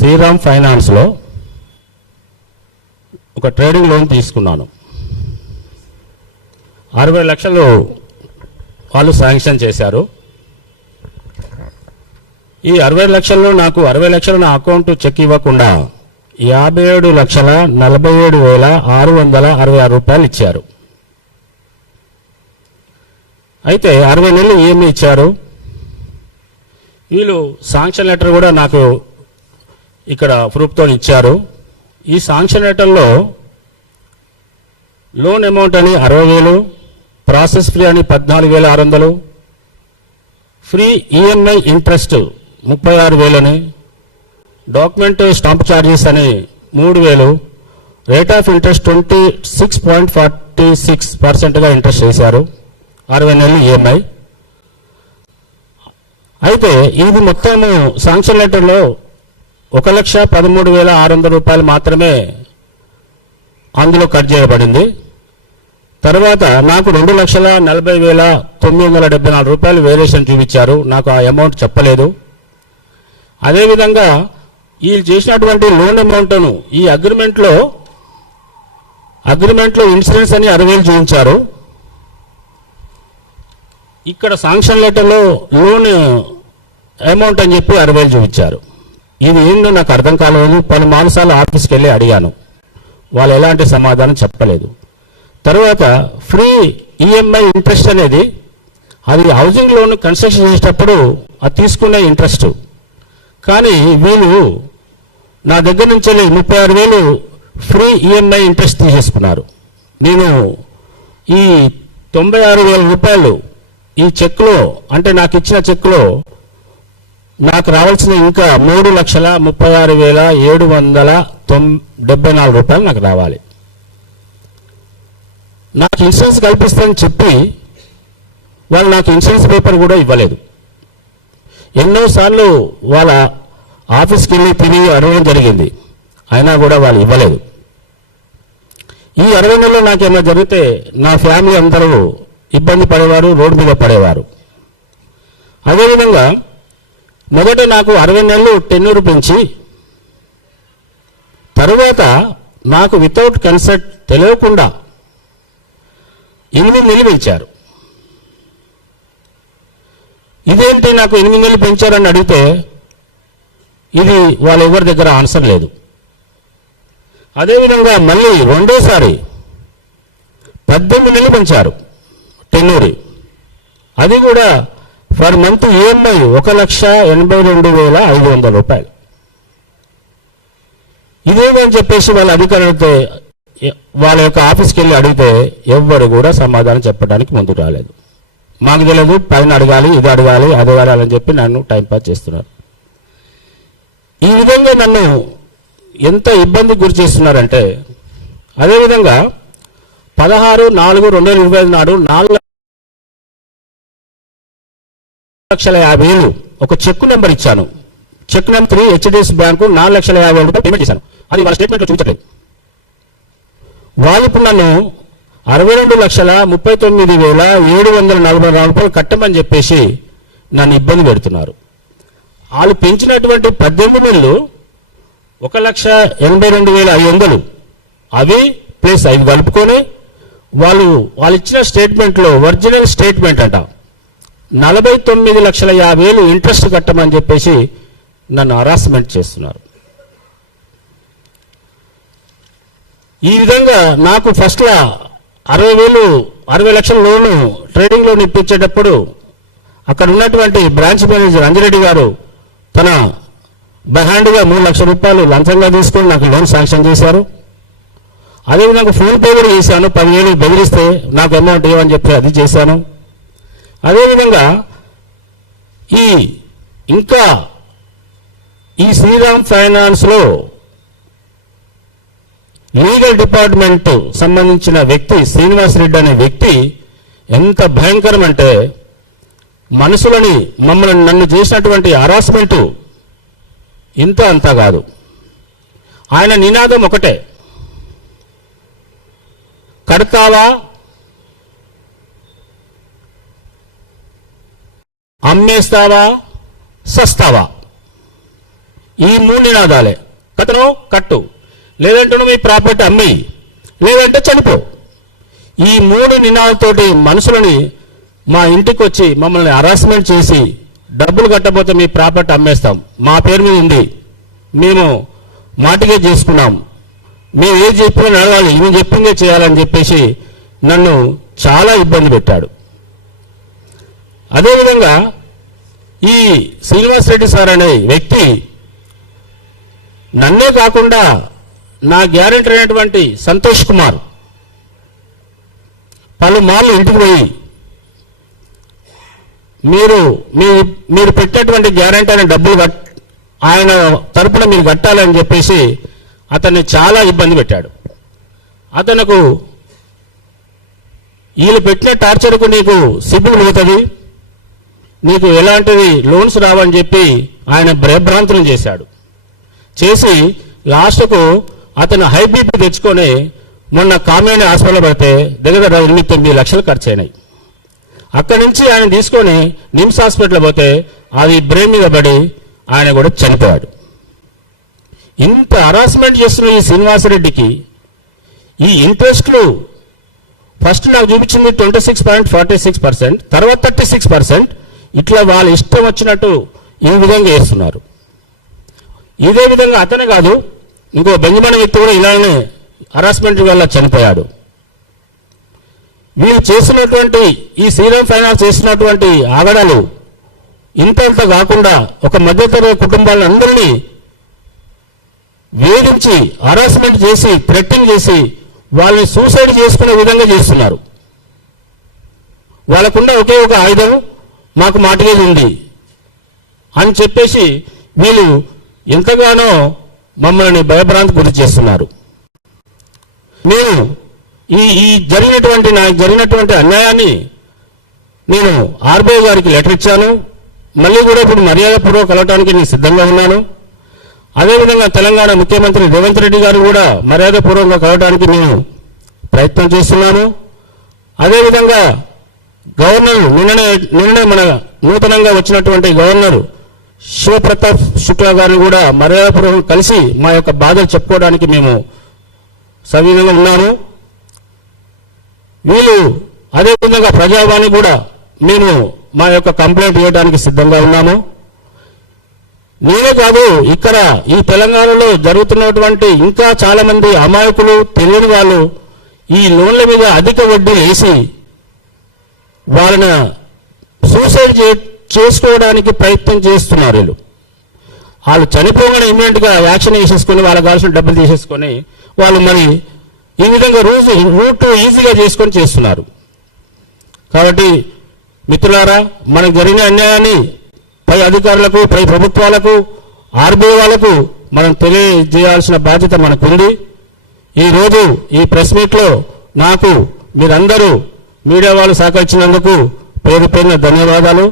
శ్రీరామ్ ఫైనాన్స్లో ఒక trading loan తీసుకున్నాను. 60 లక్షలు వాళ్ళు శాంక్షన్ చేశారు. ఈ 60 లక్షల్లో నాకు 60 లక్షలు నా అకౌంట్ చెక్ ఇవ్వకుండా 57,47,666 రూపాయలు ఇచ్చారు. అయితే 60 నెలలు ఈఎంఐ ఇచ్చారు. వీళ్ళు శాంక్షన్ లెటర్ కూడా నాకు ఇక్కడ ప్రూఫ్తో ఇచ్చారు. ఈ శాంక్షన్ లెటర్లో లోన్ అమౌంట్ అని 60,000, ప్రాసెస్ ఫీ అని 14,600, ఫ్రీ ఈఎంఐ ఇంట్రెస్ట్ 36,000 అని, డాక్యుమెంట్ స్టాంప్ ఛార్జెస్ అని 3,000, రేట్ ఆఫ్ ఇంట్రెస్ట్ 26.46%గా ఇంట్రెస్ట్ చేశారు. 60 నెలలు ఈఎంఐ. అయితే ఇది మొత్తము శాంక్షన్ లెటర్లో 1,13,600 రూపాయలు మాత్రమే అందులో కట్ చేయబడింది. తర్వాత నాకు 2,40,974 రూపాయలు వేరియేషన్ చూపించారు. నాకు ఆ అమౌంట్ చెప్పలేదు. అదేవిధంగా వీళ్ళు చేసినటువంటి లోన్ అమౌంట్ను ఈ అగ్రిమెంట్లో ఇన్సూరెన్స్ అని 60,000 చూపించారు. ఇక్కడ శాంక్షన్ లెటర్లో లోన్ అమౌంట్ అని చెప్పి 60,000 చూపించారు. ఇది ఏంటో నాకు అర్థం కాలేదు. పలు మాసాలు ఆఫీస్కి వెళ్ళి అడిగాను. వాళ్ళు ఎలాంటి సమాధానం చెప్పలేదు. తర్వాత ఫ్రీ ఈఎంఐ ఇంట్రెస్ట్ అనేది అది హౌసింగ్ లోన్ కన్స్ట్రక్షన్ చేసేటప్పుడు అది తీసుకునే ఇంట్రెస్ట్. కానీ వీళ్ళు నా దగ్గర నుంచి 36,000 ఫ్రీ ఈఎంఐ ఇంట్రెస్ట్ తీసేసుకున్నారు. నేను ఈ 96,000 రూపాయలు ఈ చెక్లో, అంటే నాకు ఇచ్చిన చెక్లో నాకు రావాల్సిన ఇంకా 3,36,774 రూపాయలు నాకు రావాలి. నాకు ఇన్సూరెన్స్ కల్పిస్తానని చెప్పి వాళ్ళు నాకు ఇన్సూరెన్స్ పేపర్ కూడా ఇవ్వలేదు. ఎన్నోసార్లు వాళ్ళ ఆఫీస్కి వెళ్ళి తిరిగి అడగడం జరిగింది. అయినా కూడా వాళ్ళు ఇవ్వలేదు. ఈ 60 నెలల్లో నాకేమైనా జరిగితే నా ఫ్యామిలీ అందరూ ఇబ్బంది పడేవారు, రోడ్డు మీద పడేవారు. అదేవిధంగా మొదట నాకు 60 నెలలు టెన్యూర్ పెంచి తరువాత నాకు వితౌట్ కన్సల్ట్ తెలియకుండా 8 నెలలు పెంచారు. ఇదేంటి నాకు 8 నెలలు పెంచారని అడిగితే ఇది వాళ్ళ ఎవరి దగ్గర ఆన్సర్ లేదు. అదేవిధంగా మళ్ళీ రెండోసారి 18 నెలలు పెంచారు టెన్యూర్. అది కూడా ఫర్ మంత్ ఈఎంఐ 1,82,500 రూపాయలు. ఇదేమని చెప్పేసి వాళ్ళ అధికారులతో వాళ్ళ యొక్క ఆఫీస్కి వెళ్ళి అడిగితే ఎవ్వరు కూడా సమాధానం చెప్పడానికి ముందుకు రాలేదు. మాకు తెలియదు, పైన అడగాలి, ఇది అడగాలి, అది అడగాలి అని చెప్పి నన్ను టైంపాస్ చేస్తున్నారు. ఈ విధంగా నన్ను ఎంత ఇబ్బందికి గురి చేస్తున్నారంటే, అదేవిధంగా 16/4/2025 నాడు 4,50,000 ఒక చెక్ నెంబర్ ఇచ్చాను. చెక్ నెంబర్ 3 హెచ్డిఎఫ్సి బ్యాంకు 4,50,000 రూపాయలు పేమెంట్ చేశాను. అది వాళ్ళ స్టేట్మెంట్లో చూపించట్లేదు. వాళ్ళు ఇప్పుడు నన్ను 62,39,744 రూపాయలు కట్టమని చెప్పేసి నన్ను ఇబ్బంది పెడుతున్నారు. వాళ్ళు పెంచినటువంటి 18 నెలలు 1,82,500 అవి ప్లస్ అవి కలుపుకొని వాళ్ళు ఇచ్చిన స్టేట్మెంట్లో ఒరిజినల్ స్టేట్మెంట్ అంట 49,50,000 ఇంట్రెస్ట్ కట్టమని చెప్పేసి నన్ను హరాస్మెంట్ చేస్తున్నారు. ఈ విధంగా నాకు ఫస్ట్లో 60 లక్షల లోను ట్రేడింగ్ లోన్ ఇప్పించేటప్పుడు అక్కడ ఉన్నటువంటి బ్రాంచ్ మేనేజర్ అంజిరెడ్డి గారు తన బైహ్యాండ్గా 3 లక్షల రూపాయలు లంచంగా తీసుకొని నాకు లోన్ శాంక్షన్ చేశారు. అదేవిధంగా ఫోన్పే కూడా చేశాను. 10,000 బెదిరిస్తే నాకు అమౌంట్ ఇవ్వని చెప్పి అది చేశాను. అదేవిధంగా ఇంకా ఈ శ్రీరామ్ ఫైనాన్స్లో లీగల్ డిపార్ట్మెంట్ సంబంధించిన వ్యక్తి శ్రీనివాస్ రెడ్డి అనే వ్యక్తి ఎంత భయంకరం అంటే మనుషులని నన్ను చేసినటువంటి హరాస్మెంట్ ఇంత అంతా కాదు. ఆయన నినాదం ఒకటే, కడతావా అమ్మేస్తావా సస్తావా. ఈ 3 నినాదాలే. కథను కట్టు, లేదంటే నువ్వు మీ ప్రాపర్టీ అమ్మి, లేదంటే చనిపో. ఈ 3 నినాదాలతోటి మనుషులని మా ఇంటికి వచ్చి మమ్మల్ని హరాస్మెంట్ చేసి డబ్బులు కట్టకపోతే మీ ప్రాపర్టీ అమ్మేస్తాం, మా పేరు మీద ఉంది, మేము మాటిగే చేసుకున్నాం, మేము ఏది చెప్పినా నడవాలి, మేము చెప్పిందే చేయాలని చెప్పేసి నన్ను చాలా ఇబ్బంది పెట్టాడు. అదేవిధంగా ఈ శ్రీనివాస్ రెడ్డి సార్ అనే వ్యక్తి నన్నే కాకుండా నా గ్యారెంటీ అయినటువంటి సంతోష్ కుమార్ పలుమార్లు ఇంటికి పోయి మీరు పెట్టేటువంటి గ్యారెంటీ అయిన డబ్బులు ఆయన తరపున మీరు కట్టాలని చెప్పేసి అతన్ని చాలా ఇబ్బంది పెట్టాడు. అతనుకు వీళ్ళు పెట్టిన టార్చర్కు నీకు సిబిల్ పోతుంది, నీకు ఎలాంటివి లోన్స్ రావని చెప్పి ఆయన భయభ్రాంతులను చేశాడు. చేసి లాస్ట్కు అతను హై బీపీ తెచ్చుకొని మొన్న కామినేని హాస్పిటల్ పడితే దగ్గర 8-9 లక్షలు ఖర్చు అయినాయి. అక్కడి నుంచి ఆయన తీసుకొని నిమ్స్ హాస్పిటల్ పోతే అది బ్రెయిన్ మీద పడి ఆయన కూడా చనిపోయాడు. ఇంత హరాస్మెంట్ చేస్తున్న ఈ శ్రీనివాసరెడ్డికి ఈ ఇంట్రెస్ట్లు ఫస్ట్ నాకు చూపించింది 26.46%, తర్వాత 36%. ఇట్లా వాళ్ళ ఇష్టం వచ్చినట్టు ఈ విధంగా చేస్తున్నారు. ఇదే విధంగా అతనే కాదు, ఇంకో బెంజమిన్ వ్యక్తి కూడా ఇలానే హరాస్మెంట్ వల్ల చనిపోయాడు. వీళ్ళు చేసినటువంటి ఈ శ్రీరామ్ ఫైనాన్స్ చేసినటువంటి ఆగడాలు ఇంత కాకుండా ఒక మధ్యతరగతి కుటుంబాలందరినీ వేధించి హరాస్మెంట్ చేసి థ్రెట్టింగ్ చేసి వాళ్ళని సూసైడ్ చేసుకునే విధంగా చేస్తున్నారు. వాళ్ళకున్న ఒకే ఒక ఆయుధం మాకు మార్టిగేజ్ ఉంది అని చెప్పేసి వీళ్ళు ఎంతగానో మమ్మల్ని భయభ్రాంతి గురి చేస్తున్నారు. నేను నాకు జరిగినటువంటి అన్యాయాన్ని నేను ఆర్బీఐ గారికి లెటర్ ఇచ్చాను. మళ్ళీ కూడా ఇప్పుడు మర్యాదపూర్వక కలవటానికి నేను సిద్ధంగా ఉన్నాను. అదేవిధంగా తెలంగాణ ముఖ్యమంత్రి రేవంత్ రెడ్డి గారు కూడా మర్యాదపూర్వకంగా కలవటానికి నేను ప్రయత్నం చేస్తున్నాను. అదేవిధంగా గవర్నర్ నిన్ననే మన నూతనంగా వచ్చినటువంటి గవర్నర్ శివప్రతాప్ శుక్లా గారిని కూడా మర్యాదపూర్వకంగా కలిసి మా యొక్క బాధలు చెప్పుకోవడానికి మేము సవినంగా ఉన్నాము. వీళ్ళు అదేవిధంగా ప్రజావాణి కూడా మేము మా యొక్క కంప్లైంట్ ఇవ్వడానికి సిద్ధంగా ఉన్నాము. నేనే కాదు, ఇక్కడ ఈ తెలంగాణలో జరుగుతున్నటువంటి ఇంకా చాలా మంది అమాయకులు తెలియని వాళ్ళు ఈ లోన్ల మీద అధిక వడ్డీ వేసి వాళ్ళని సూసైడ్ చేసుకోవడానికి ప్రయత్నం చేస్తున్నారు. వాళ్ళు చనిపోగానే ఇమ్మీడియట్గా యాక్షన్ వేసేసుకొని వాళ్ళకి కావాల్సిన డబ్బులు తీసేసుకొని వాళ్ళు మరి ఈ విధంగా రూట్ ఈజీగా చేసుకొని చేస్తున్నారు. కాబట్టి మిత్రులారా, మనకు జరిగిన అన్యాయాన్ని పై అధికారులకు, పై ప్రభుత్వాలకు, ఆర్బీఐ వాళ్ళకు మనం తెలియజేయాల్సిన బాధ్యత మనకుంది. ఈరోజు ఈ ప్రెస్ మీట్లో నాకు మీరందరూ మీడియా వాళ్ళు సహకరించినందుకు పేరు పేరున ధన్యవాదాలు.